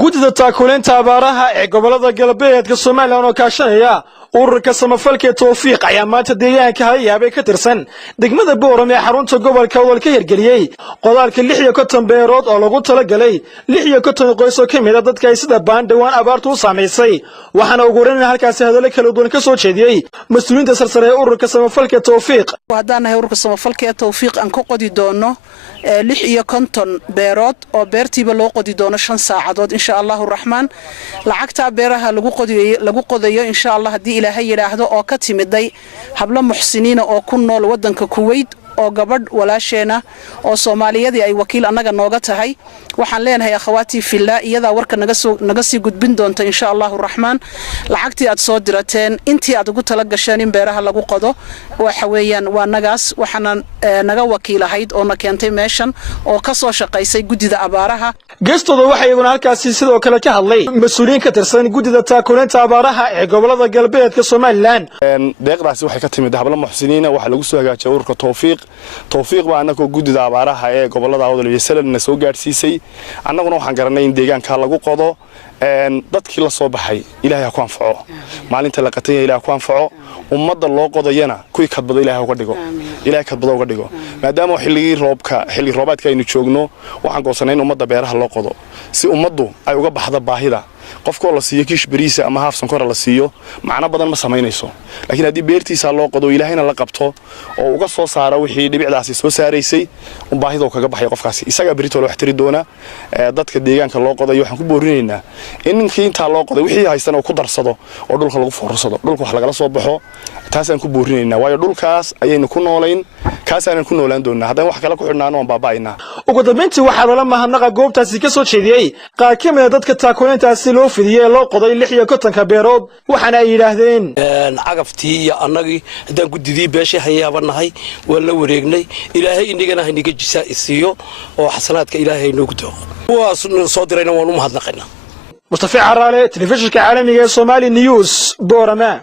gudida taakuleynta abaaraha ee gobolada galbeedka Soomaaliland oo kaashanaya ururka samafalka Tawfiiq ayaa maanta deegaanka Hayaabay ka tirsan degmada Boorame ee xarunta gobolka wadalka hirgeliyay qodaalka 56 beerood oo lagu talagalay 56 qoys oo kamid ah dadka ay sida baandhawaan abaartu saameysay waxaana ugu horeyn halkaas hadallo kala duwan ka soo jeediyay mas'uuliyiinta sarsare ee ururka samafalka Tawfiiq hadana ururka samafalka Tawfiiq aan ku qodi doono 56 beerood oo beertiiba loo qodi doono 5 saacadood insha Allah الرحمن lacagta beeraha lagu qodayo insha Allah hadii ilaahay yiraahdo oo ka timiday hablo muxsiniina oo ku nool wadanka Kuwait oo gabadh walaasheena oo Soomaaliyadii ay wakiil anaga nooga tahay waxaan leenahay akhawati fillah iyada warka naga sii gudbin doonto insha Allah الرحمن lacagtii aad soo dirateen intii aad ugu tala gasheen in beeraha lagu qodo waxa weeyaan waa nagaas waxaan naga wakiilahayd oo na keentay meeshan oo ka soo shaqaysay gudida abaaraha geestooda waxay iyaguna halkaasi sidoo kale ka hadlay mas'uuliyiin ka tirsan gudida taakuleynta abaaraha ee gobolada galbeedka Soomaaliland deeqdaasi waxay ka timid hablo muxsiniina waxa lagu soo hagaajiyay ururka Tawfiiq baa anagoo gudida abaaraha ee gobolada Awdal iyo Salana soo gaarsiisay annaguna waxaan garanay in deegaanka lagu qodo dadkii la soo baxay Ilaahay ku anfaco maalinta la qatay Ilaahay ku anfaco ummadda loo qodayana kuwii kadbado Ilaahay uga dhigo Ilaahay kadbado uga dhigo maadaama xilli roobaadka aynu joogno waxaan go'sanay in ummadda beeraha loo qodo si ummaddu ay uga baxdo baahida qofkoo la siiyo kiish bariis ama haaf sonkor la siiyo macna badan ma sameynayso laakiin hadii beertiisa loo qodo Ilaahayna la qabto oo uga soo saaro wixii dhibicdaasi soo saareysay baahida kaga baxay qofkaasi isaga berito loo xtiri doona dadka deegaanka loo qodayo waxaan ku boorinaynaa in inta loo qoday wixii haysan oo ku darsado oo dhulka lagu foorsado dhulka wax laga soo baxo taasaan ku boorinaynaa waayo dhulkaas ayaynu ku noolayn kaasaan ku noolaan doonaa haddaan wax kala ku xidhnaano aan baabaayna ugu dambeyntii waxaa la mahadnaqa goobtaasi ka soo jeediyay qaar ka mid ah dadka taakuleyntaasi loo fidiyay loo qoday 56 beerood waxaana ay yiraahdeen cagaftii iyo annagii hadaan gudidii beesha hayaabanahay waa la wareegnay ilaahay inagana haniga jisa isiyo oo xasanaadka ilaahay noogu doo waas soo dirayna waan u mahadnaqaynaa Mustafa Caraale telefishinka caalamiga ee Somali News Boorama